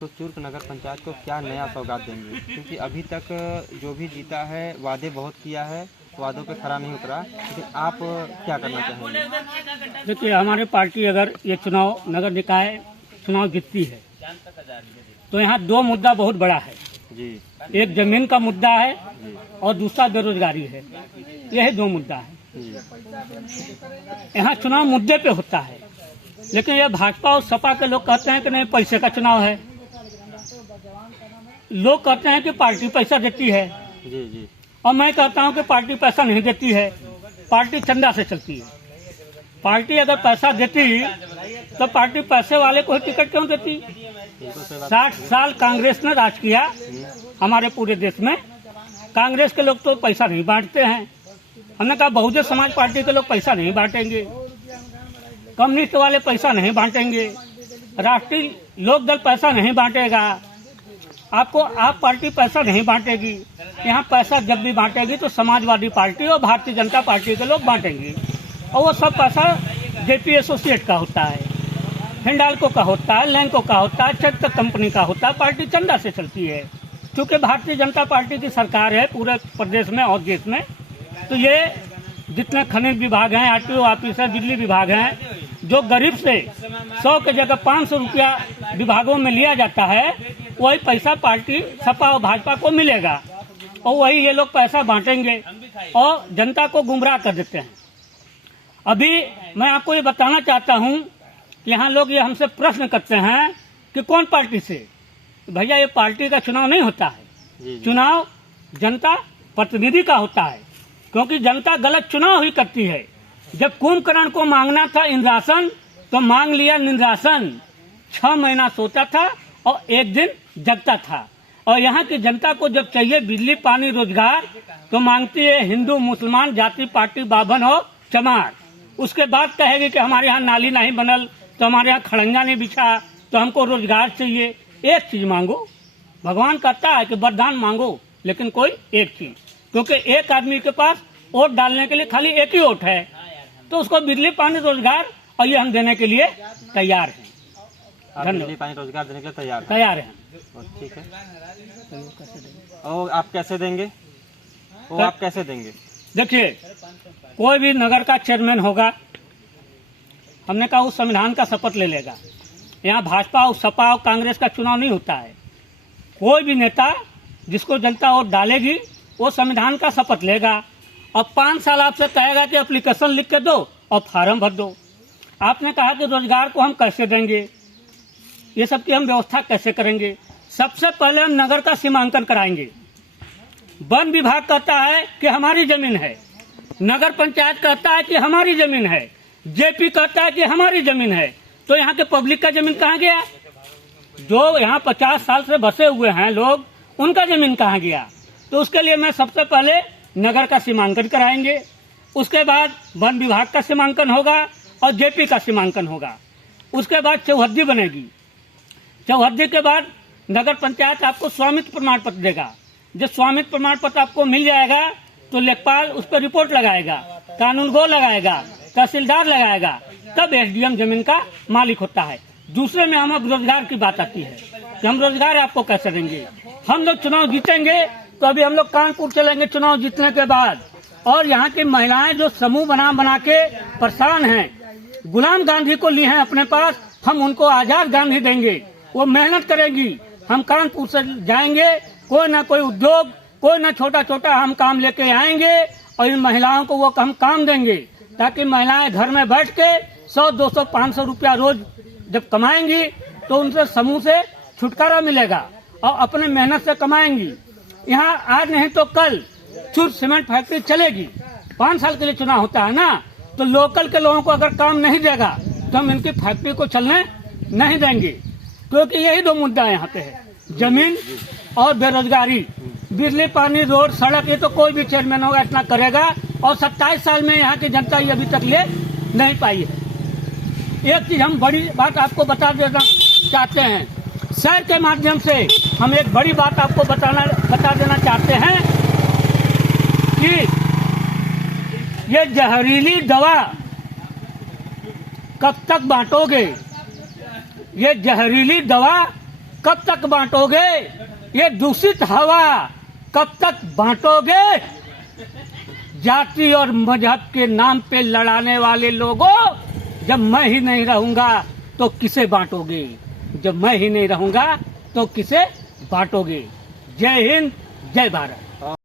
तो चुर्क नगर पंचायत को क्या नया सौगात देंगे? क्योंकि अभी तक जो भी जीता है वादे बहुत किया है, वादों पे खरा नहीं उतरा, लेकिन आप क्या करना चाहेंगे? देखिए, हमारी पार्टी अगर ये चुनाव नगर निकाय चुनाव जीतती है तो यहाँ दो मुद्दा बहुत बड़ा है जी। एक जमीन का मुद्दा है और दूसरा बेरोजगारी है। यही दो मुद्दा है। यहाँ चुनाव मुद्दे पे होता है, लेकिन ये भाजपा और सपा के लोग कहते हैं कि नहीं, पैसे का चुनाव है। लोग कहते हैं कि पार्टी पैसा देती है जी जी। और मैं कहता हूं कि पार्टी पैसा नहीं देती है, पार्टी चंदा से चलती है। पार्टी अगर पैसा देती तो पार्टी पैसे वाले को ही टिकट क्यों देती? 60 साल कांग्रेस ने राज किया हमारे पूरे देश में। कांग्रेस के लोग तो पैसा नहीं बांटते हैं। हमने कहा बहुजन समाज पार्टी के लोग पैसा नहीं बांटेंगे, कम्युनिस्ट वाले पैसा नहीं बांटेंगे, राष्ट्रीय लोक दल पैसा नहीं बांटेगा, आप पार्टी पैसा नहीं बांटेगी। यहाँ पैसा जब भी बांटेगी तो समाजवादी पार्टी और भारतीय जनता पार्टी के लोग बांटेंगे, और वो सब पैसा जेपी एसोसिएट का होता है, हिंडाल्को का होता है, लैंको का होता है, चेक कंपनी का होता है। पार्टी चंदा से चलती है। क्योंकि भारतीय जनता पार्टी की सरकार है पूरे प्रदेश में और देश में, तो ये जितने खनिज विभाग हैं, आरटीओ ऑफिस है, बिजली विभाग हैं, जो गरीब से 100 की जगह 500 रुपया विभागों में लिया जाता है, वही पैसा पार्टी सपा और भाजपा को मिलेगा और वही ये लोग पैसा बांटेंगे और जनता को गुमराह कर देते हैं। अभी मैं आपको ये बताना चाहता हूँ कि यहाँ लोग ये हमसे प्रश्न करते हैं कि कौन पार्टी से। भैया, ये पार्टी का चुनाव नहीं होता है, चुनाव जनता प्रतिनिधि का होता है। क्योंकि जनता गलत चुनाव ही करती है। जब कुंभकर्ण को मांगना था इंद्रासन तो मांग लिया निंद्रासन। 6 महीना सोता था और एक दिन जगता था। और यहाँ की जनता को जब चाहिए बिजली, पानी, रोजगार तो मांगती है हिंदू, मुसलमान, जाति पार्टी, बाभन और चमार। उसके बाद कहेगी कि हमारे यहाँ नाली नहीं बनल, तो हमारे यहाँ खड़ंजा नहीं बिछा, तो हमको रोजगार चाहिए। एक चीज मांगो, भगवान कहता है कि वरदान मांगो, लेकिन कोई एक चीज। क्योंकि एक आदमी के पास वोट डालने के लिए खाली एक ही वोट है, तो उसको बिजली, पानी, रोजगार और ये हम देने के लिए तैयार हैं। बिजली, पानी, रोजगार देने के लिए तैयार हैं। ठीक है। और आप कैसे देंगे? आप कैसे देंगे? देखिए, कोई भी नगर का चेयरमैन होगा, हमने कहा उस संविधान का शपथ ले लेगा। यहाँ भाजपा और सपा और कांग्रेस का चुनाव नहीं होता है। कोई भी नेता जिसको जनता वोट डालेगी वो संविधान का शपथ लेगा और 5 साल आपसे कहेगा कि एप्लीकेशन लिख के दो और फार्म भर दो। आपने कहा कि रोजगार को हम कैसे देंगे, ये सब की हम व्यवस्था कैसे करेंगे? सबसे पहले हम नगर का सीमांकन कराएंगे। वन विभाग कहता है कि हमारी जमीन है, नगर पंचायत कहता है कि हमारी जमीन है, जेपी कहता है कि हमारी जमीन है, तो यहाँ के पब्लिक का जमीन कहाँ गया? जो यहाँ 50 साल से बसे हुए हैं लोग, उनका जमीन कहाँ गया? तो उसके लिए मैं सबसे पहले नगर का सीमांकन कराएंगे, उसके बाद वन विभाग का सीमांकन होगा और जेपी का सीमांकन होगा। उसके बाद चौहद्दी बनेगी। चौहद्दी के बाद नगर पंचायत आपको स्वामित्व प्रमाण पत्र देगा। जब स्वामित्व प्रमाण पत्र आपको मिल जाएगा तो लेखपाल उस पर रिपोर्ट लगाएगा, कानून गो लगाएगा, तहसीलदार लगाएगा, तब एसडीएम जमीन का मालिक होता है। दूसरे में हम अब रोजगार की बात आती है कि हम रोजगार आपको कैसे देंगे। हम लोग चुनाव जीतेंगे तो अभी हम लोग कानपुर चलेंगे चुनाव जीतने के बाद, और यहाँ की महिलाएं जो समूह बना के परेशान हैं, गुलाम गांधी को ली हैं अपने पास, हम उनको आजाद गांधी देंगे। वो मेहनत करेगी। हम कानपुर से जाएंगे, कोई ना कोई उद्योग, कोई ना छोटा छोटा हम काम लेके आएंगे और इन महिलाओं को वो हम काम देंगे, ताकि महिलाएं घर में बैठ के 100, 200, 500 रुपया रोज जब कमाएंगी तो उनसे समूह से छुटकारा मिलेगा और अपने मेहनत से कमाएंगी। यहाँ आज नहीं तो कल चूर सीमेंट फैक्ट्री चलेगी। 5 साल के लिए चुनाव होता है ना, तो लोकल के लोगों को अगर काम नहीं देगा तो हम इनकी फैक्ट्री को चलने नहीं देंगे। क्योंकि यही दो मुद्दा यहाँ पे है, जमीन और बेरोजगारी। बिजली, पानी, रोड, सड़क, ये तो कोई भी चेयरमैन होगा इतना करेगा, और 27 साल में यहाँ की जनता ये अभी तक ले नहीं पाई है। एक चीज हम बड़ी बात आपको बता देना चाहते हैं, शहर के माध्यम से हम एक बड़ी बात आपको बता देना चाहते हैं कि ये जहरीली दवा कब तक बांटोगे? ये जहरीली दवा कब तक बांटोगे? ये दूषित हवा कब तक बांटोगे? जाति और मजहब के नाम पे लड़ाने वाले लोगों, जब मैं ही नहीं रहूंगा तो किसे बांटोगे? जब मैं ही नहीं रहूंगा तो किसे बांटोगे? जय हिंद, जय भारत।